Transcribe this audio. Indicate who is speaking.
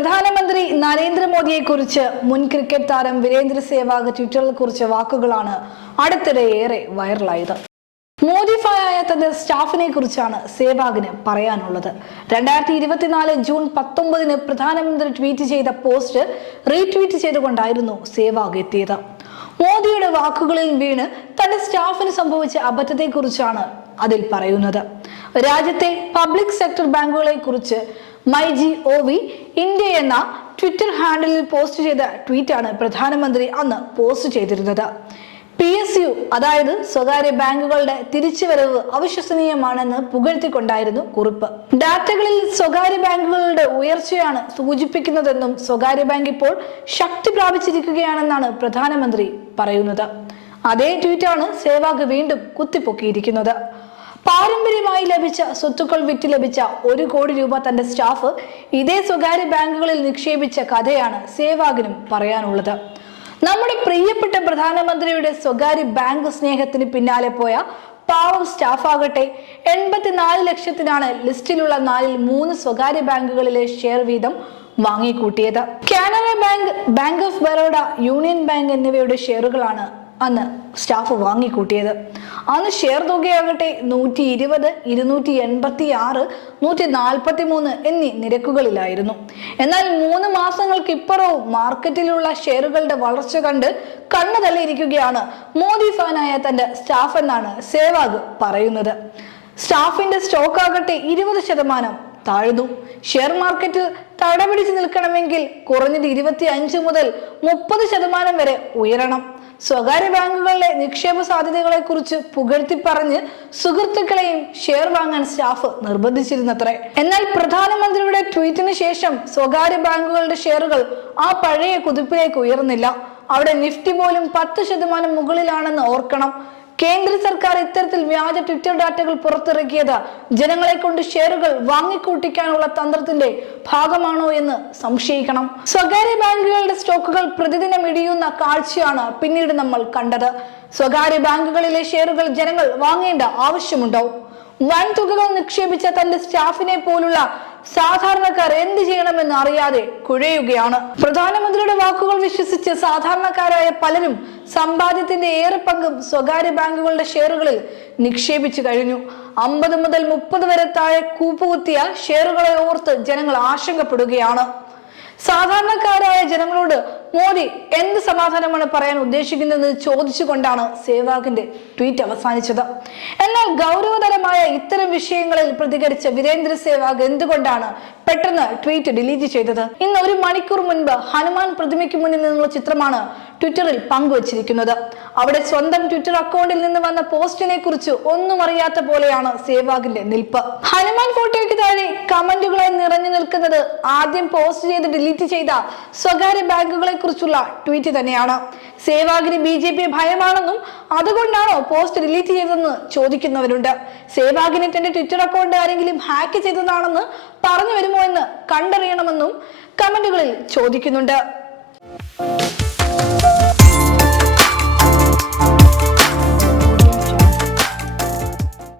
Speaker 1: പ്രധാനമന്ത്രി നരേന്ദ്രമോദിയെ കുറിച്ച് മുൻ ക്രിക്കറ്റ് താരം വീരേന്ദ്ര സേവാഗ് ട്വിറ്ററിൽ കുറിച്ച വാക്കുകളാണ് അടുത്തിടെ ഏറെ വൈറലായത്. മോഡിഫൈ ആയ തന്റെ സ്റ്റാഫിനെ കുറിച്ചാണ് സേവാഗിന് പറയാനുള്ളത്. രണ്ടായിരത്തി ഇരുപത്തിനാല് ജൂൺ പത്തൊമ്പതിന് പ്രധാനമന്ത്രി ട്വീറ്റ് ചെയ്ത പോസ്റ്റ് റീട്വീറ്റ് ചെയ്തുകൊണ്ടായിരുന്നു സേവാഗ് എത്തിയത്. മോദിയുടെ വാക്കുകളിൽ വീണ് തന്റെ സ്റ്റാഫിന് സംഭവിച്ച അബദ്ധത്തെക്കുറിച്ചാണ് അതിൽ പറയുന്നത്. രാജ്യത്തെ പബ്ലിക് സെക്ടർ ബാങ്കുകളെ കുറിച്ച് my G O V India എന്ന ട്വിറ്റർ ഹാൻഡിലിൽ പോസ്റ്റ് ചെയ്ത ട്വീറ്റാണ് പ്രധാനമന്ത്രി അന്ന് പോസ്റ്റ് ചെയ്തിരുന്നത്. പി എസ് യു അതായത് സ്വകാര്യ ബാങ്കുകളുടെ തിരിച്ചുവരവ് അവിശ്വസനീയമാണെന്ന് പുകഴ്ത്തിക്കൊണ്ടായിരുന്നു കുറിപ്പ്. ഡാറ്റകളിൽ സ്വകാര്യ ബാങ്കുകളുടെ ഉയർച്ചയാണ് സൂചിപ്പിക്കുന്നതെന്നും സ്വകാര്യ ബാങ്ക് ഇപ്പോൾ ശക്തി പ്രാപിച്ചിരിക്കുകയാണെന്നാണ് പ്രധാനമന്ത്രി പറയുന്നത്. അതേ ട്വീറ്റാണ് സേവാഗ് വീണ്ടും കുത്തിപ്പൊക്കിയിരിക്കുന്നത്. പാരമ്പര്യമായി ലഭിച്ച സ്വത്തുക്കൾ വിറ്റ് ലഭിച്ച ഒരു കോടി രൂപ തന്റെ സ്റ്റാഫ് ഇതേ സ്വകാര്യ ബാങ്കുകളിൽ നിക്ഷേപിച്ച കഥയാണ് സേവാഗിനും പറയാനുള്ളത്. നമ്മുടെ പ്രിയപ്പെട്ട പ്രധാനമന്ത്രിയുടെ സ്വകാര്യ ബാങ്ക് സ്നേഹത്തിന് പിന്നാലെ പോയ പാവം സ്റ്റാഫ് ആകട്ടെ എൺപത്തിനാല് ലക്ഷത്തിനാണ് ലിസ്റ്റിലുള്ള നാലിൽ മൂന്ന് സ്വകാര്യ ബാങ്കുകളിലെ ഷെയർ വീതം വാങ്ങിക്കൂട്ടിയത്. Canara Bank Bank of Baroda Union Bank എന്നിവയുടെ ഷെയറുകളാണ് അന്ന് സ്റ്റാഫ് വാങ്ങിക്കൂട്ടിയത്. അന്ന് ഷെയർ തുകയാകട്ടെ നൂറ്റി ഇരുപത് ഇരുന്നൂറ്റി എൺപത്തി ആറ് നൂറ്റി നാൽപ്പത്തി മൂന്ന് എന്നീ നിരക്കുകളിലായിരുന്നു. എന്നാൽ മൂന്ന് മാസങ്ങൾക്കിപ്പുറവും മാർക്കറ്റിലുള്ള ഷെയറുകളുടെ വളർച്ച കണ്ട് കണ്ണു തള്ളിയിരിക്കുകയാണ് മോദി ഫാനായ തന്റെ സ്റ്റാഫ് എന്നാണ് സേവാഗ് പറയുന്നത്. സ്റ്റാഫിന്റെ സ്റ്റോക്ക് ആകട്ടെ ഇരുപത് ശതമാനം താഴ്ന്നു. ഷെയർ മാർക്കറ്റിൽ തടപിടിച്ച് നിൽക്കണമെങ്കിൽ കുറഞ്ഞത് ഇരുപത്തി അഞ്ച് മുതൽ മുപ്പത് ശതമാനം വരെ ഉയരണം. സ്വകാര്യ ബാങ്കുകളിലെ നിക്ഷേപ സാധ്യതകളെ കുറിച്ച് പുകഴ്ത്തി പറഞ്ഞ് സുഹൃത്തുക്കളെയും ഷെയർ വാങ്ങാൻ സ്റ്റാഫ് നിർബന്ധിച്ചിരുന്നത്രേ. എന്നാൽ പ്രധാനമന്ത്രിയുടെ ട്വീറ്റിന് ശേഷം സ്വകാര്യ ബാങ്കുകളുടെ ഷെയറുകൾ ആ പഴയ കുതിപ്പിലേക്ക് ഉയർന്നില്ല. അവിടെ നിഫ്റ്റി പോലും പത്ത് ശതമാനം മുകളിലാണെന്ന് ഓർക്കണം. കേന്ദ്ര സർക്കാർ ഇത്തരത്തിൽ വ്യാജ ട്വിറ്റർ ഡാറ്റകൾ പുറത്തിറക്കിയത് ജനങ്ങളെ കൊണ്ട് ഷെയറുകൾ വാങ്ങിക്കൂട്ടിക്കാനുള്ള തന്ത്രത്തിന്റെ ഭാഗമാണോ എന്ന് സംശയിക്കണം. സ്വകാര്യ ബാങ്കുകളുടെ സ്റ്റോക്കുകൾ പ്രതിദിനം ഇടിയുന്ന കാഴ്ചയാണ് പിന്നീട് നമ്മൾ കണ്ടത്. സ്വകാര്യ ബാങ്കുകളിലെ ഷെയറുകൾ ജനങ്ങൾ വാങ്ങേണ്ട ആവശ്യമുണ്ടോ വൻ തുകകൾ നിക്ഷേപിച്ച തന്റെ സ്റ്റാഫിനെ പോലുള്ള സാധാരണക്കാർ എന്ത് ചെയ്യണമെന്ന് അറിയാതെ കുഴയുകയാണ്. പ്രധാനമന്ത്രിയുടെ വാക്കുകൾ വിശ്വസിച്ച് സാധാരണക്കാരായ പലരും സമ്പാദ്യത്തിന്റെ ഏറെ പങ്കും സ്വകാര്യ ബാങ്കുകളുടെ ഷെയറുകളിൽ നിക്ഷേപിച്ചു കഴിഞ്ഞു. അമ്പത് മുതൽ മുപ്പത് വരെ താഴെ കൂപ്പുകുത്തിയ ഷെയറുകളെ ഓർത്ത് ജനങ്ങൾ ആശങ്കപ്പെടുകയാണ്. സാധാരണക്കാരായ ജനങ്ങളോട് മോദി എന്ത് സമാധാനമാണ് പറയാൻ ഉദ്ദേശിക്കുന്നത് ചോദിച്ചുകൊണ്ടാണ് സേവാഗിന്റെ ട്വീറ്റ് അവസാനിച്ചത്. എന്നാൽ ഗൗരവതരമായ ഇത്തരം വിഷയങ്ങളിൽ പ്രതികരിച്ച വീരേന്ദ്ര സേവാഗ് എന്തുകൊണ്ടാണ് പെട്ടെന്ന് ട്വീറ്റ് ഡിലീറ്റ് ചെയ്തത്? ഇന്ന് ഒരു മണിക്കൂർ മുൻപ് ഹനുമാൻ പ്രതിമയ്ക്ക് മുന്നിൽ നിന്നുള്ള ചിത്രമാണ് ട്വിറ്ററിൽ പങ്കുവച്ചിരിക്കുന്നത്. അവിടെ സ്വന്തം ട്വിറ്റർ അക്കൗണ്ടിൽ നിന്ന് വന്ന പോസ്റ്റിനെ കുറിച്ച് ഒന്നും അറിയാത്ത പോലെയാണ് സേവാഗിന്റെ നിൽപ്പ്. ഹനുമാൻ ഫോട്ടോയ്ക്ക് കമന്റുകളായി നിറഞ്ഞു നിൽക്കുന്നത് ആദ്യം പോസ്റ്റ് ചെയ്ത് ഡിലീറ്റ് ചെയ്ത സ്വകാര്യ ബാങ്കുകളെ കുറിച്ചുള്ള ട്വീറ്റ് തന്നെയാണ്. സേവാഗിന് ബി ജെ പി ഭയമാണെന്നും അതുകൊണ്ടാണോ പോസ്റ്റ് ഡിലീറ്റ് ചെയ്തതെന്ന് ചോദിക്കുന്നവരുണ്ട്. സേവാഗിനെ തന്റെ ട്വിറ്റർ അക്കൗണ്ട് ആരെങ്കിലും ഹാക്ക് ചെയ്തതാണെന്ന് പറഞ്ഞു വരുമോ എന്ന് കണ്ടറിയണമെന്നും കമന്റുകളിൽ ചോദിക്കുന്നുണ്ട്.